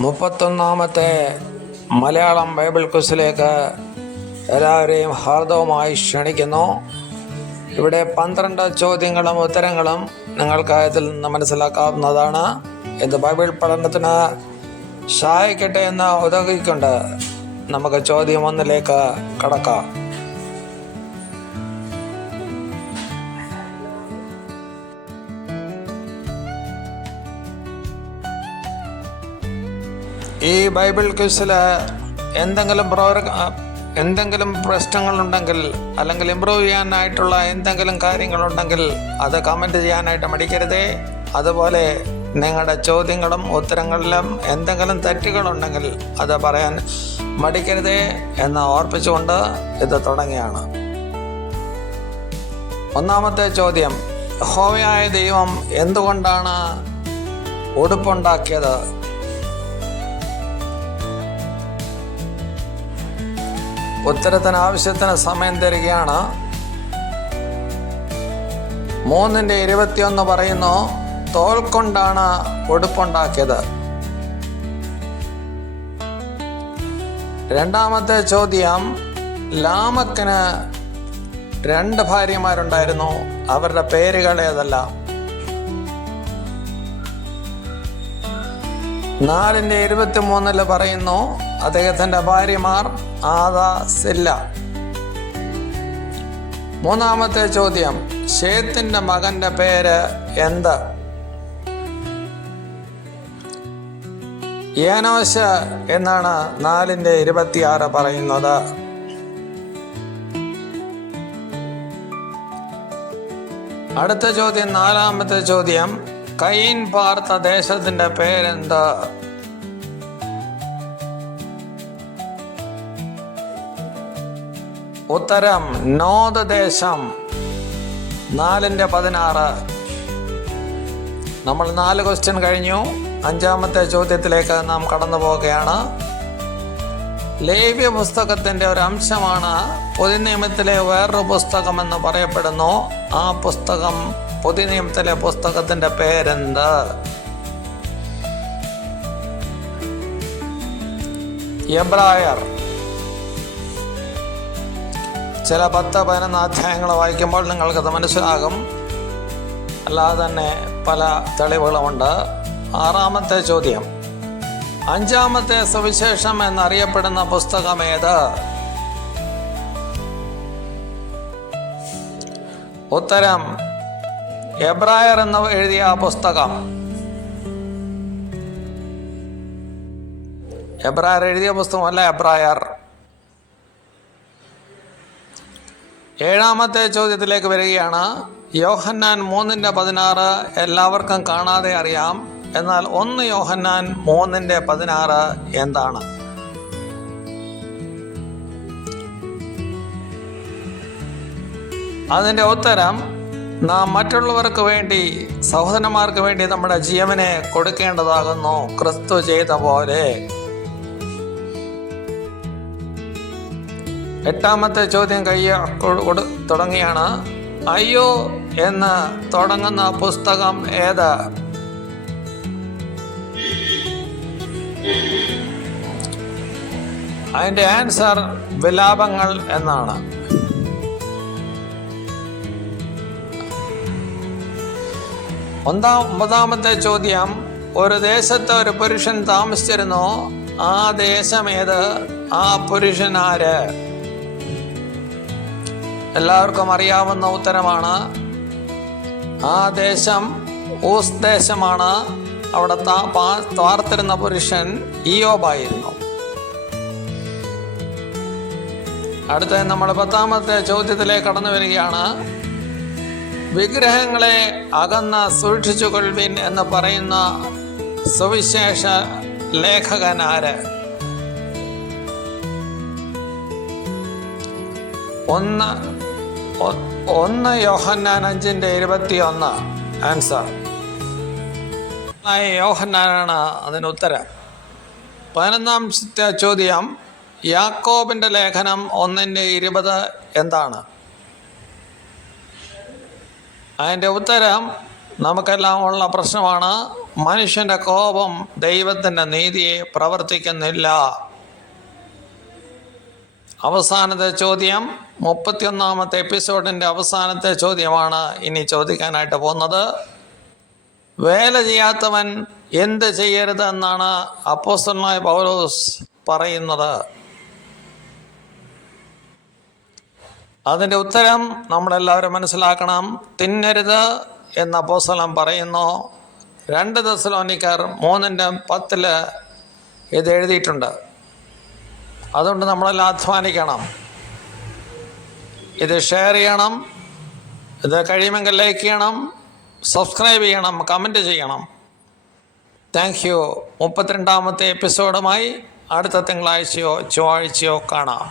31-ാമത്തെ Malayalam Bible ക്വിസിലേക്ക് എല്ലാവരെയും ഹാർദവമായി ക്ഷണിക്കുന്നു. ഇവിടെ 12 ചോദ്യങ്ങളും ഉത്തരങ്ങളും നിങ്ങൾക്ക് ഇതിൽ നിന്ന് മനസ്സിലാക്കാവുന്നതാണ്. ഇത് ബൈബിൾ പഠനത്തിന് സഹായിക്കട്ടെ എന്ന് ഉതകിക്കൊണ്ട് നമുക്ക് ചോദ്യം 1 കടക്കാം. ഈ ബൈബിൾ ക്വിസിൽ എന്തെങ്കിലും പ്രശ്നങ്ങളുണ്ടെങ്കിൽ അല്ലെങ്കിൽ ഇമ്പ്രൂവ് ചെയ്യാനായിട്ടുള്ള എന്തെങ്കിലും കാര്യങ്ങളുണ്ടെങ്കിൽ അത് കമൻറ്റ് ചെയ്യാനായിട്ട് മടിക്കരുതേ. അതുപോലെ നിങ്ങളുടെ ചോദ്യങ്ങളും ഉത്തരങ്ങളിലും എന്തെങ്കിലും തെറ്റുകളുണ്ടെങ്കിൽ അത് പറയാൻ മടിക്കരുതേ എന്ന് ഓർപ്പിച്ചുകൊണ്ട് ഇത് തുടങ്ങിയാണ്. 1-ാമത്തെ ചോദ്യം: യഹോവയായ ദൈവം എന്തുകൊണ്ടാണ് ഉടുപ്പുണ്ടാക്കിയത്? ഉത്തരത്തിന് ആവശ്യത്തിന് സമയം തരികയാണ്. 3:21 പറയുന്നു, തോൽ കൊണ്ടാണ് ഉടുപ്പുണ്ടാക്കിയത്. 2-ാമത്തെ ചോദ്യം: ലാമക്കിന് 2 ഭാര്യമാരുണ്ടായിരുന്നു. അവരുടെ പേരുകൾ ഏതെല്ലാം? 4:23 പറയുന്നു, അദ്ദേഹത്തിൻ്റെ ഭാര്യമാർ ആദാ, സില്ല. 3-ാമത്തെ ചോദ്യം: ശേത്തിന്റെ മകന്റെ പേര് എന്ത്? ഏനോശ് എന്നാണ് 4:26 പറയുന്നത്. അടുത്ത ചോദ്യം 4-ാമത്തെ ചോദ്യം: കയീൻ പാർത്ത ദേശത്തിന്റെ പേരെന്ത്? ഉത്തരം നോദ് ദേശം. 4:16. നമ്മൾ 4 ക്വസ്റ്റ്യൻ കഴിഞ്ഞു. 5-ാമത്തെ ചോദ്യത്തിലേക്ക് നാം കടന്നു പോവുകയാണ്. ലേവ്യ പുസ്തകത്തിൻ്റെ ഒരു അംശമാണ് പുതിയ നിയമത്തിലെ വേറൊരു പുസ്തകം എന്ന് പറയപ്പെടുന്നു. ആ പുസ്തകം, പുതിയ നിയമത്തിലെ പുസ്തകത്തിൻ്റെ പേരെന്ത്? എബ്രായർ. ചില 10-11 അധ്യായങ്ങൾ വായിക്കുമ്പോൾ നിങ്ങൾക്കത് മനസ്സിലാകും. അല്ലാതെ തന്നെ പല തെളിവുകളുമുണ്ട്. 6-ാമത്തെ ചോദ്യം: 5-ാമത്തെ സുവിശേഷം എന്നറിയപ്പെടുന്ന പുസ്തകം ഏത്? ഉത്തരം എബ്രായർ എന്ന് എഴുതിയ പുസ്തകം. എബ്രായർ എഴുതിയ പുസ്തകമല്ല, എബ്രായർ. 7-ാമത്തെ ചോദ്യത്തിലേക്ക് വരികയാണ്. യോഹന്നാൻ 3:16 എല്ലാവർക്കും കാണാതെ അറിയാം. എന്നാൽ 1 യോഹന്നാൻ 3:16 എന്താണ്? അതിൻ്റെ ഉത്തരം: നാം മറ്റുള്ളവർക്ക് വേണ്ടി, സഹോദരന്മാർക്ക് വേണ്ടി നമ്മുടെ ജീവനെ കൊടുക്കേണ്ടതാകുന്നു, ക്രിസ്തു ചെയ്ത പോലെ. 8-ാമത്തെ ചോദ്യം തുടങ്ങിയാണ്. അയ്യോ എന്ന് തുടങ്ങുന്ന പുസ്തകം ഏത്? അതിൻ്റെ ആൻസർ വിലാപങ്ങൾ എന്നാണ്. 9-ാമത്തെ ചോദ്യം: ഒരു ദേശത്ത് ഒരു പുരുഷൻ താമസിച്ചിരുന്നു. ആ ദേശം ഏത്? ആ പുരുഷൻ ആര്? എല്ലാവർക്കും അറിയാവുന്ന ഉത്തരമാണ്. ആ ദേശം ഊസ് ദേശമാണ്. അവിടെ പാർത്തിരുന്ന പുരുഷൻ ഇയ്യോബായിരുന്നു. അടുത്ത നമ്മൾ 10-ാമത്തെ ചോദ്യത്തിലേക്ക് കടന്നു വരികയാണ്. വിഗ്രഹങ്ങളെ അകന്ന് സൂക്ഷിച്ചുകൊള്ളുവിൻ എന്ന് പറയുന്ന സുവിശേഷ ലേഖകൻ ആര്? 1 യോഹന്നാൻ 5:21 ആൻസർ. യോഹന്നാനാണ് അതിന് ഉത്തരം. 11-ാമത്തെ ചോദ്യം: യാക്കോബിൻ്റെ ലേഖനം 1:20 എന്താണ്? അതിൻ്റെ ഉത്തരം നമുക്കെല്ലാം ഉള്ള പ്രശ്നമാണ്. മനുഷ്യൻ്റെ കോപം ദൈവത്തിൻ്റെ നീതിയെ പ്രവർത്തിക്കുന്നില്ല. അവസാനത്തെ ചോദ്യം, 31-ാമത്തെ എപ്പിസോഡിൻ്റെ അവസാനത്തെ ചോദ്യമാണ് ഇനി ചോദിക്കാനായിട്ട് പോകുന്നത്. വേല ചെയ്യാത്തവൻ എന്ത് ചെയ്യരുത് എന്നാണ് അപ്പോസ്തലനായ പൗലോസ് പറയുന്നത്? അതിൻ്റെ ഉത്തരം നമ്മളെല്ലാവരും മനസ്സിലാക്കണം. തിന്നരുത് എന്ന് അപ്പോസ്തലൻ പറയുന്നു. 2 തെസ്സലോനിക്കർ 3:10 ഇത് എഴുതിയിട്ടുണ്ട്. അതുകൊണ്ട് നമ്മളെല്ലാം അധ്വാനിക്കണം. ഇത് ഷെയർ ചെയ്യണം, ഇത് കഴിയുമെങ്കിൽ ലൈക്ക് ചെയ്യണം, സബ്സ്ക്രൈബ് ചെയ്യണം, കമൻറ്റ് ചെയ്യണം. Thank you. 32-ാമത്തെ എപ്പിസോഡുമായി അടുത്ത തിങ്കളാഴ്ചയോ ചൊവ്വാഴ്ചയോ കാണാം.